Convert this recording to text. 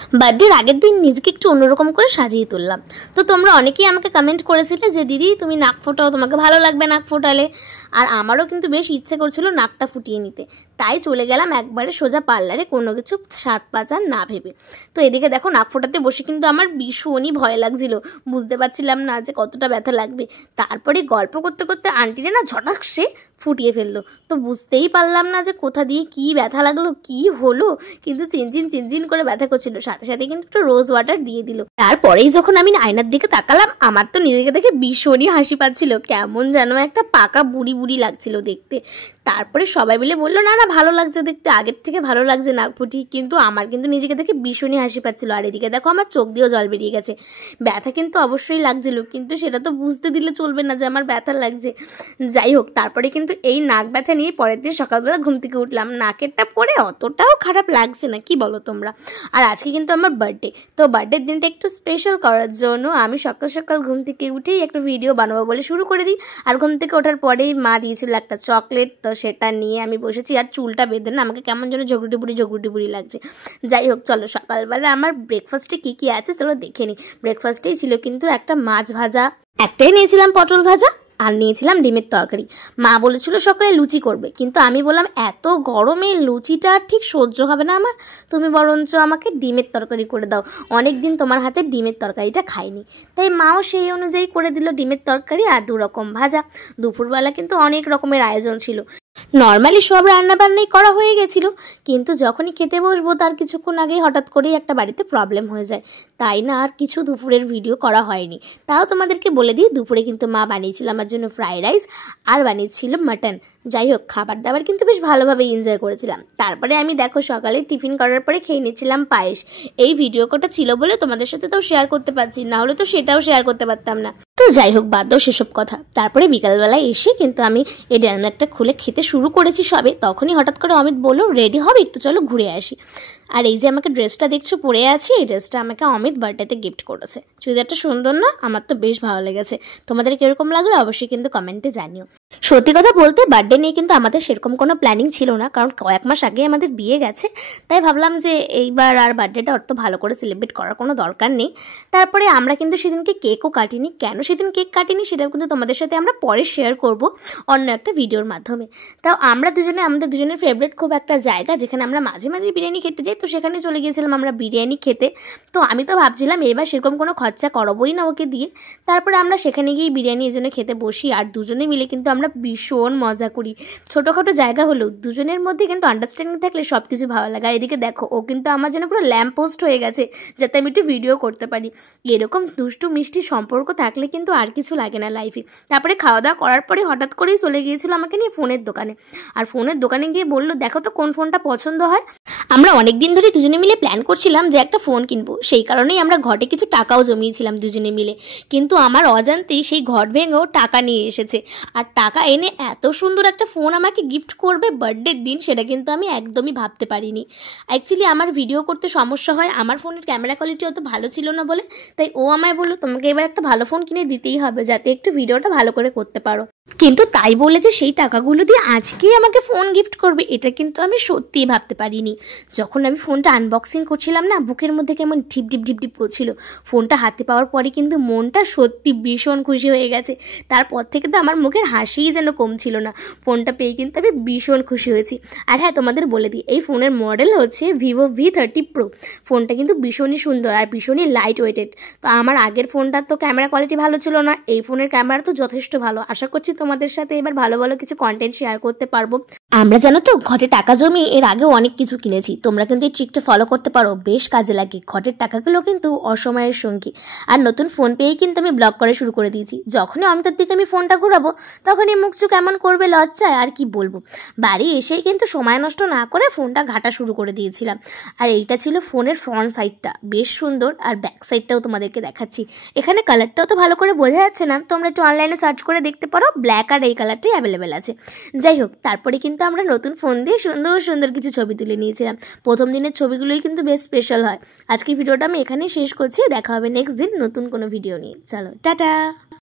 বার্থডের আগের দিন নিজেকে একটু অন্যরকম করে সাজিয়ে তুললাম। তো তোমরা অনেকেই আমাকে কমেন্ট করেছিলে যে দিদি তুমি নাক ফোটাও, তোমাকে ভালো লাগবে নাক ফোটালে। আর আমারও কিন্তু বেশ ইচ্ছে করছিল নাকটা ফুটিয়ে নিতে, তাই চলে গেলাম একবারে সোজা পার্লারে, কোনো কিছু স্বাদ পাচার না ভেবে। তো এদিকে দেখো নাক ফোটাতে বসে কিন্তু আমার ভীষণই ভয় লাগছিল, বুঝতে পারছিলাম না যে কতটা ব্যথা লাগবে। তারপরে গল্প করতে করতে আন্টিরা না ঝটাক সে ফুটিয়ে ফেললো। তো বুঝতেই পারলাম না যে কোথা দিয়ে কী ব্যথা লাগলো, কি হলো, কিন্তু চিনচিন করে ব্যথা করছিল। সাথে সাথে কিন্তু একটু রোজ ওয়াটার দিয়ে দিল। তারপরেই যখন আমি আয়নার দিকে তাকালাম, আমার তো নিজেকে দেখে ভীষণই হাসি পাচ্ছিল, কেমন যেন একটা পাকা বুড়ি বুড়ি লাগছিল দেখতে। তারপরে সবাই মিলে বললো না না ভালো লাগছে দেখতে, আগের থেকে ভালো লাগছে নাক ফুটি। কিন্তু আমার কিন্তু নিজেকে দেখে ভীষণই হাসি পাচ্ছিল। আর এদিকে দেখো আমার চোখ দিয়েও জল বেরিয়ে গেছে। ব্যথা কিন্তু অবশ্যই লাগছিল, কিন্তু সেটা তো বুঝতে দিলে চলবে না যে আমার ব্যথা লাগছে। যাই হোক, তারপরে কিন্তু এই নাক ব্যথা নিয়ে পরের দিন সকালবেলা ঘুম থেকে উঠলাম, নাকেরটা পরে অতটাও খারাপ লাগছে না, কি বলো তোমরা। আর আজকে কিন্তু আমার বার্থডে, তো বার্থডের দিনটা একটু স্পেশাল করার জন্য আমি সকাল সকাল ঘুম থেকে উঠেই একটা ভিডিও বানাবো বলে শুরু করে দিই। আর ঘুম থেকে ওঠার পরেই মা দিয়েছিল একটা চকলেট, তো সেটা নিয়ে আমি বসেছি। আর চুলটা বেঁধে না আমাকে কেমন যেন ঝগড়ুটি বুড়ি লাগছে। যাই হোক, চলো সকালবেলা আমার ব্রেকফাস্টে কী কী আছে চলো দেখে নিই। ব্রেকফাস্টেই ছিল কিন্তু একটা মাছ ভাজা, একটাই নিয়েছিলাম পটল ভাজা, আর নিয়েছিলাম ডিমের তরকারি। মা বলেছিল সকালে লুচি করবে, কিন্তু আমি বললাম এত গরমে লুচিটা ঠিক সহ্য হবে না আমার, তুমি বরঞ্চ আমাকে ডিমের তরকারি করে দাও, অনেক দিন তোমার হাতে ডিমের তরকারিটা খাইনি। তাই মাও সেই অনুযায়ী করে দিল ডিমের তরকারি আর 2 রকম ভাজা। দুপুরবেলা কিন্তু অনেক রকমের আয়োজন ছিল। নর্মালি সব রান্নাবান্নাই করা হয়ে গেছিলো, কিন্তু যখনই খেতে বসবো তার কিছুক্ষণ আগেই হঠাৎ করেই একটা বাড়িতে প্রবলেম হয়ে যায়, তাই না আর কিছু দুপুরের ভিডিও করা হয়নি। তাও তোমাদেরকে বলে দিই, দুপুরে কিন্তু মা বানিয়েছিল আমার জন্য ফ্রাইড রাইস আর বানিয়েছিল মাটন। যাই হোক, খাবার দাবার কিন্তু বেশ ভালোভাবে এনজয় করেছিলাম। তারপরে আমি দেখো সকালে টিফিন করার পরে খেয়ে নিচ্ছিলাম পায়েস। এই ভিডিও কটা ছিল বলে তোমাদের সাথে তো শেয়ার করতে পারছি, না হলে তো সেটাও শেয়ার করতে পারতাম না। তো যাই হোক, বাদ দাও সেসব কথা। তারপরে বিকালবেলায় এসে কিন্তু আমি এই ড্যামলেটটা খুলে খেতে শুরু করেছি সবে, তখনই হঠাৎ করে অমিত বললো রেডি হবে, একটু চলো ঘুরে আসি। আর এই যে আমাকে ড্রেসটা দেখছো পরে আছি, এই ড্রেসটা আমাকে অমিত বার্থডেতে গিফট করেছে। চুড়িদারটা সুন্দর না? আমার তো বেশ ভালো লেগেছে। তোমাদের কিরকম লাগলো অবশ্যই কিন্তু কমেন্টে জানিও। সত্যি কথা বলতে বার্থডে নিয়ে কিন্তু আমাদের সেরকম কোনো প্ল্যানিং ছিল না, কারণ কয়েক মাস আগে আমাদের বিয়ে গেছে। তাই ভাবলাম যে এইবার আর বার্থডেটা অত ভালো করে সেলিব্রেট করার কোনো দরকার নেই। তারপরে আমরা কিন্তু সেদিনকে কেকও কাটিনি। কেন সেদিন কেক কাটিনি সেটাও কিন্তু তোমাদের সাথে আমরা পরে শেয়ার করব অন্য একটা ভিডিওর মাধ্যমে। তাও আমরা দুজনে, আমাদের দুজনের ফেভারিট খুব একটা জায়গা যেখানে আমরা মাঝে মাঝে বিরিয়ানি খেতে যাই, তো সেখানে চলে গিয়েছিলাম আমরা বিরিয়ানি খেতে। তো আমি তো ভাবছিলাম এবার সেরকম কোনো খরচা করাবোই না ওকে দিয়ে। তারপরে আমরা সেখানে গিয়ে বিরিয়ানি এজন্য খেতে বসি, আর দুজনে মিলে কিন্তু আমরা ভীষণ মজা করি। ছোটোখাটো জায়গা হলেও দুজনের মধ্যে কিন্তু আন্ডারস্ট্যান্ডিং থাকলে সব কিছু ভালো লাগে। আর এদিকে দেখো ও কিন্তু আমার জন্য পুরো ল্যাম্প পোস্ট হয়ে গেছে, যাতে আমি একটু ভিডিও করতে পারি। এরকম দুষ্টু মিষ্টি সম্পর্ক থাকলে কিন্তু আর কিছু লাগে না লাইফে। তারপরে খাওয়া দাওয়া করার পরে হঠাৎ করেই চলে গিয়েছিল আমাকে নিয়ে ফোনের দোকানে। আর ফোনের দোকানে গিয়ে বললো দেখো তো কোন ফোনটা পছন্দ হয়। আমরা অনেক দিন ধরে দুজনে মিলে প্ল্যান করছিলাম যে একটা ফোন কিনবো, সেই কারণেই আমরা ঘটে কিছু টাকাও জমিয়েছিলাম দুজনে মিলে। কিন্তু আমার অজান্তেই সেই ঘট ভেঙেও টাকা নিয়ে এসেছে। আর টাকা এনে এত সুন্দর একটা ফোন আমাকে গিফট করবে বার্থডের দিন, সেটা কিন্তু আমি একদমই ভাবতে পারিনি। অ্যাকচুয়ালি আমার ভিডিও করতে সমস্যা হয়, আমার ফোনের ক্যামেরা কোয়ালিটি অত ভালো ছিল না বলে, তাই ও আমায় বললো তোমাকে এবার একটা ভালো ফোন কিনে দিতেই হবে যাতে একটু ভিডিওটা ভালো করে করতে পারো। কিন্তু তাই বলে যে সেই টাকাগুলো দিয়ে আজকেই আমাকে ফোন গিফট করবে, এটা কিন্তু আমি সত্যিই ভাবতে পারিনি। যখন আমি ফোনটা আনবক্সিং করছিলাম না, বুকের মধ্যে কেমন ঢিপ ঢিপ করছিল। ফোনটা হাতে পাওয়ার পরে কিন্তু মনটা সত্যি ভীষণ খুশি হয়ে গেছে। তারপর থেকে তো আমার মুখের হাসিই যেন কমছিল না। ফোনটা পেয়ে কিন্তু আমি ভীষণ খুশি হয়েছি। আর হ্যাঁ, তোমাদের বলে দিই এই ফোনের মডেল হচ্ছে Vivo V30 Pro। ফোনটা কিন্তু ভীষণই সুন্দর আর ভীষণই লাইট ওয়েটেড। তো আমার আগের ফোনটার তো ক্যামেরা কোয়ালিটি ভালো ছিল না, এই ফোনের ক্যামেরা তো যথেষ্ট ভালো। আশা করছি তোমাদের সাথে এবার ভালো ভালো কিছু কন্টেন্ট শেয়ার করতে পারবো। আমরা জানো তো ঘটে টাকা জমিয়ে এর আগেও অনেক কিছু কিনেছি, তোমরা কিন্তু এই ট্রিকটা ফলো করতে পারো, বেশ কাজে লাগে। ঘটের টাকাগুলো কিন্তু অসময়ের সঙ্গী। আর নতুন ফোন পেয়েই কিন্তু আমি ব্লগ করা শুরু করে দিয়েছি। যখনই অমিতার দিকে আমি ফোনটা ঘুরাবো তখনই মুখ চুখ এমন করবে লজ্জায়, আর কি বলবো। বাড়ি এসেই কিন্তু সময় নষ্ট না করে ফোনটা ঘাটা শুরু করে দিয়েছিলাম। আর এইটা ছিল ফোনের ফ্রন্ট সাইডটা, বেশ সুন্দর। আর ব্যাক সাইডটাও তোমাদেরকে দেখাচ্ছি। এখানে কালারটাও তো ভালো করে বোঝা যাচ্ছে না, তোমরা একটু অনলাইনে সার্চ করে দেখতে পারো, ব্ল্যাক আর এই কালারটাই অ্যাভেলেবেল আছে। যাই হোক, তারপরে কিন্তু আমরা নতুন ফোন দিয়ে সুন্দর সুন্দর কিছু ছবি তুলে নিয়েছিলাম। প্রথম দিনের ছবিগুলোই কিন্তু বেশ স্পেশাল হয়। আজকের ভিডিওটা আমি এখানেই শেষ করছি, দেখা হবে নেক্সট দিন নতুন কোনো ভিডিও নিয়ে। চলো টাটা।